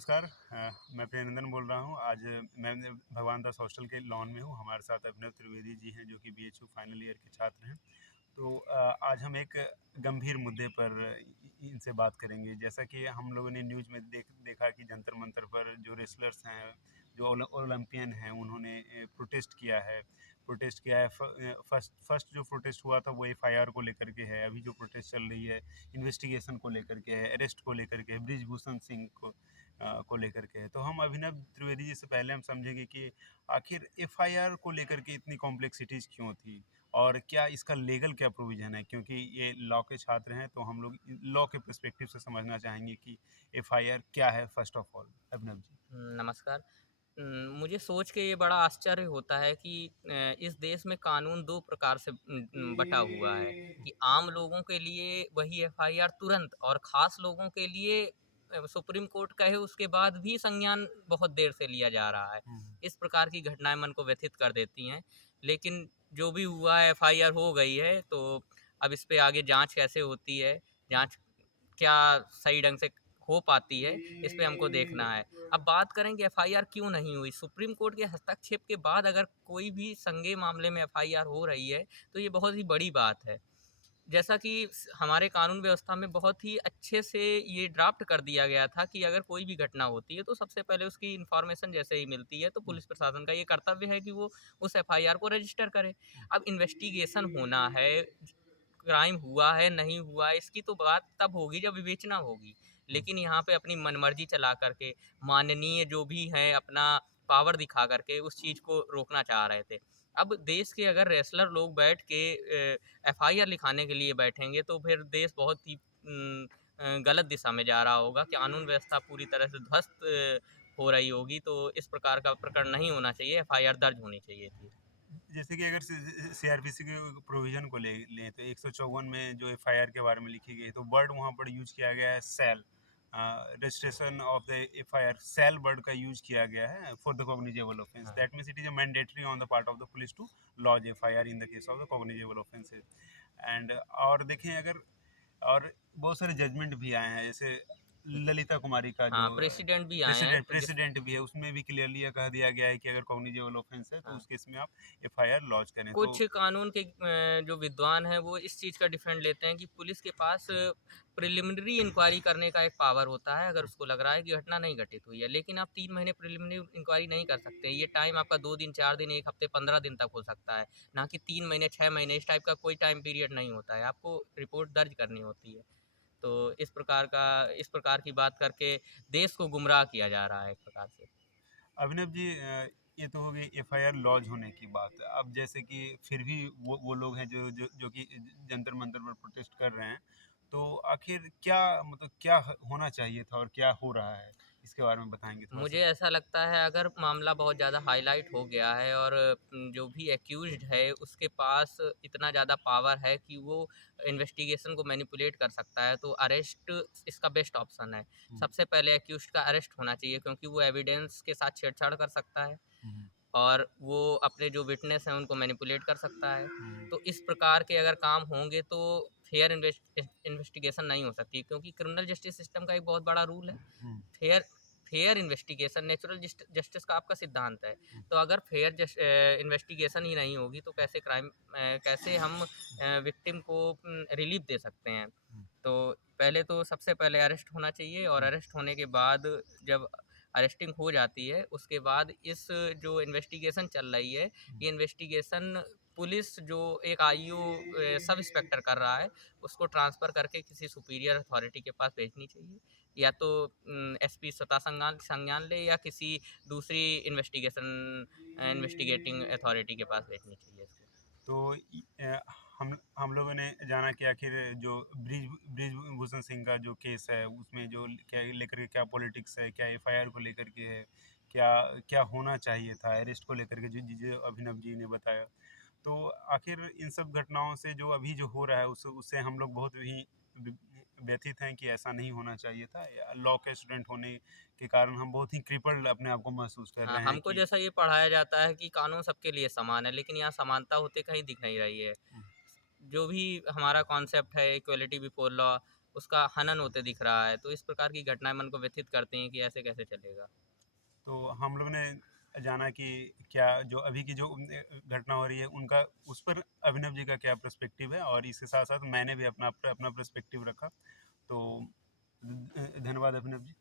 नमस्कार। मैं प्रियनंदन बोल रहा हूँ। आज मैं भगवान दास हॉस्टल के लॉन में हूँ। हमारे साथ अभिनव त्रिवेदी जी हैं जो कि बीएचयू फाइनल ईयर के छात्र हैं। तो आज हम एक गंभीर मुद्दे पर इनसे बात करेंगे। जैसा कि हम लोगों ने न्यूज़ में देखा कि जंतर मंतर पर जो रेसलर्स हैं, जो ओलंपियन हैं, उन्होंने प्रोटेस्ट किया है। फर्स्ट फर्स्ट जो प्रोटेस्ट हुआ था वो एफआईआर को लेकर के है। अभी जो प्रोटेस्ट चल रही है इन्वेस्टिगेशन को लेकर के है, अरेस्ट को लेकर के है, ब्रिजभूषण सिंह को लेकर के है। तो हम अभिनव त्रिवेदी जी से पहले हम समझेंगे कि आखिर एफआईआर को लेकर के इतनी कॉम्प्लेक्सिटीज़ क्यों थी और क्या इसका लीगल क्या प्रोविज़न है? क्योंकि ये लॉ के छात्र हैं, तो हम लोग लॉ के पर्सपेक्टिव से समझना चाहेंगे कि एफआईआर क्या है first of all. Abhinav ji. नमस्कार। मुझे सोच के ये बड़ा आश्चर्य होता है कि इस देश में कानून 2 प्रकार से बँटा हुआ है कि आम लोगों के लिए वही एफआईआर तुरंत और ख़ास लोगों के लिए सुप्रीम कोर्ट कहे उसके बाद भी संज्ञान बहुत देर से लिया जा रहा है। हुँ। इस प्रकार की घटनाएँ मन को व्यथित कर देती हैं। लेकिन जो भी हुआ है एफआईआर हो गई है, तो अब इस पे आगे जाँच कैसे होती है, जाँच क्या सही ढंग से हो पाती है, इस पे हमको देखना है। अब बात करें कि एफआईआर क्यों नहीं हुई? सुप्रीम कोर्ट के हस्तक्षेप के बाद अगर कोई भी संज्ञेय मामले में एफआईआर हो रही है, तो ये बहुत ही बड़ी बात है। जैसा कि हमारे कानून व्यवस्था में बहुत ही अच्छे से ये ड्राफ्ट कर दिया गया था कि अगर कोई भी घटना होती है, तो सबसे पहले उसकी इन्फॉर्मेशन जैसे ही मिलती है, तो पुलिस प्रशासन का ये कर्तव्य है कि वो उस एफआईआर को रजिस्टर करे। अब इन्वेस्टिगेशन होना है, क्राइम हुआ है, नहीं हुआ है, इसकी तो बात तब होगी जब विवेचना होगी। लेकिन यहाँ पे अपनी मनमर्जी चला करके माननीय जो भी हैं अपना पावर दिखा करके उस चीज़ को रोकना चाह रहे थे। अब देश के अगर रेसलर लोग बैठ के एफआईआर लिखाने के लिए बैठेंगे तो फिर देश बहुत ही गलत दिशा में जा रहा होगा, कानून व्यवस्था पूरी तरह से ध्वस्त हो रही होगी, तो इस प्रकार का प्रकरण नहीं होना चाहिए, एफआईआर दर्ज होनी चाहिए थी। जैसे कि अगर सीआरपीसी के प्रोविज़न को ले लें तो 154 में जो एफआईआर के बारे में लिखी गई है, तो वर्ड वहाँ पर यूज़ किया गया है cell. Registration of the FIR cell word का यूज़ किया गया है फॉर द कॉग्निजेबल ऑफेंस। हाँ। That means it is a mandatory on the part of the police to lodge FIR in the case of the cognizable offences. And और देखें अगर और बहुत सारे जजमेंट भी आए हैं, जैसे ललिता कुमारी का जो हाँ, प्रेसिडेंट भी आए हैं, प्रेसिडेंट तो जिस प्रेसिडेंट भी है, उसमें भी क्लियरली ये कह दिया गया है कि अगर कॉग्निजेबल ऑफेंस है तो हाँ। उस केस में आप एफआईआर लॉन्च करें। तो कुछ कानून के जो विद्वान हैं वो इस चीज़ का डिफेंड लेते हैं कि पुलिस के पास प्रिलिमिनरी इंक्वायरी करने का एक पावर होता है अगर उसको लग रहा है कि घटना नहीं घटित हुई है। लेकिन आप 3 महीने प्रिलिमिनरी इंक्वायरी नहीं कर सकते। ये टाइम आपका 2 दिन, 4 दिन, 1 हफ्ते, 15 दिन तक हो सकता है। ना कि 3 महीने, 6 महीने इस टाइप का कोई टाइम पीरियड नहीं होता है। आपको रिपोर्ट दर्ज करनी होती है। तो इस प्रकार की बात करके देश को गुमराह किया जा रहा है एक प्रकार से। अभिनव जी, ये तो हो गई एफआईआर लॉन्च होने की बात। अब जैसे कि फिर भी वो लोग हैं जो कि जंतर मंतर पर प्रोटेस्ट कर रहे हैं, तो आखिर क्या मतलब क्या होना चाहिए था और क्या हो रहा है, इसके बारे में बताएंगे थोड़ा मुझे सा। ऐसा लगता है अगर मामला बहुत ज़्यादा हाईलाइट हो गया है और जो भी एक्यूज़्ड है उसके पास इतना ज़्यादा पावर है कि वो इन्वेस्टिगेशन को मैनिपुलेट कर सकता है, तो अरेस्ट इसका बेस्ट ऑप्शन है। हम्म, सबसे पहले एक्यूज़्ड का अरेस्ट होना चाहिए क्योंकि वो एविडेंस के साथ छेड़छाड़ कर सकता है हम्म, और वो अपने जो विटनेस हैं उनको मैनिपुलेट कर सकता है। हम्म, तो इस प्रकार के अगर काम होंगे तो फेयर इन्वेस्टिगेशन नहीं हो सकती क्योंकि क्रिमिनल जस्टिस सिस्टम का एक बहुत बड़ा रूल है। Hmm, fair fair investigation natural justice का आपका सिद्धांत है। हम्म, तो अगर इन्वेस्टिगेशन ही नहीं होगी तो कैसे हम विक्टिम को रिलीफ दे सकते हैं। हम्म, तो पहले तो सबसे पहले अरेस्ट होना चाहिए और हम्म, अरेस्ट होने के बाद जब अरेस्टिंग हो जाती है उसके बाद इस जो इन्वेस्टिगेशन चल रही है, हम्म, ये इन्वेस्टिगेशन पुलिस जो एक आईओ सब इंस्पेक्टर कर रहा है, उसको ट्रांसफ़र करके किसी सुपीरियर अथॉरिटी के पास भेजनी चाहिए। या तो एसपी स्वतः संज्ञान संज्ञान ले या किसी दूसरी इन्वेस्टिगेटिंग अथॉरिटी के पास भेजनी चाहिए इसको। तो हम लोगों ने जाना कि आखिर जो ब्रिजभूषण सिंह का जो केस है उसमें जो क्या लेकर के क्या पॉलिटिक्स है, क्या एफआईआर को लेकर के है, क्या क्या होना चाहिए था, अरेस्ट को लेकर के जो अभिनव जी ने बताया। तो आखिर इन सब घटनाओं से जो अभी जो हो रहा है उससे हम लोग बहुत ही व्यथित हैं कि ऐसा नहीं होना चाहिए था। लॉ के स्टूडेंट होने के कारण हम बहुत ही क्रिपल्ड अपने आप को महसूस कर हाँ, रहे हैं हमको कि जैसा ये पढ़ाया जाता है कि कानून सबके लिए समान है, लेकिन यहाँ समानता होते कहीं दिख नहीं रही है। जो भी हमारा कॉन्सेप्ट है इक्वलिटी बिफोर लॉ, उसका हनन होते दिख रहा है। तो इस प्रकार की घटनाएँ मन को व्यथित करती हैं कि ऐसे कैसे चलेगा। तो हम लोग ने जाना कि क्या जो अभी की जो घटना हो रही है उनका उस पर अभिनव जी का क्या पर्सपेक्टिव है, और इसके साथ-साथ मैंने भी अपना अपना पर्सपेक्टिव रखा। तो धन्यवाद अभिनव जी।